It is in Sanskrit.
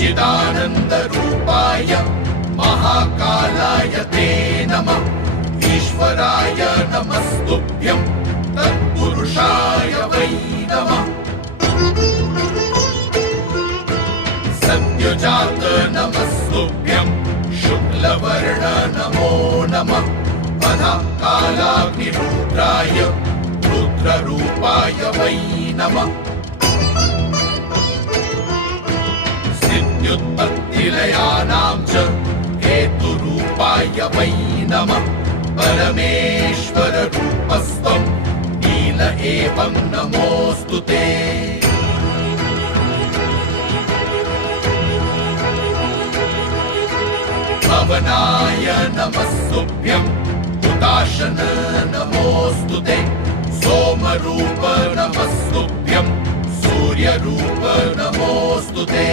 चिदानन्दरूपाय महाकालाय ते नमः। ईश्वराय नमस्तुभ्यं तत्पुरुषाय वै नमः। सद्योजात नमस्तुभ्यं शुक्लवर्ण नमो नमः। वधा कालाग्निरुद्राय रुद्ररूपाय वै नमः। सिद्ध्युत्पत्तिलयानां च हेतुरूपाय वै नमः। परमेश्वर रूपस्त्वं नील एवं नमोऽस्तु ते। पवनाय नमस्तुभ्यं हुताशन नमोऽस्तु ते। सोमरूप नमस्तुभ्यं सूर्यरूप नमोऽस्तु ते।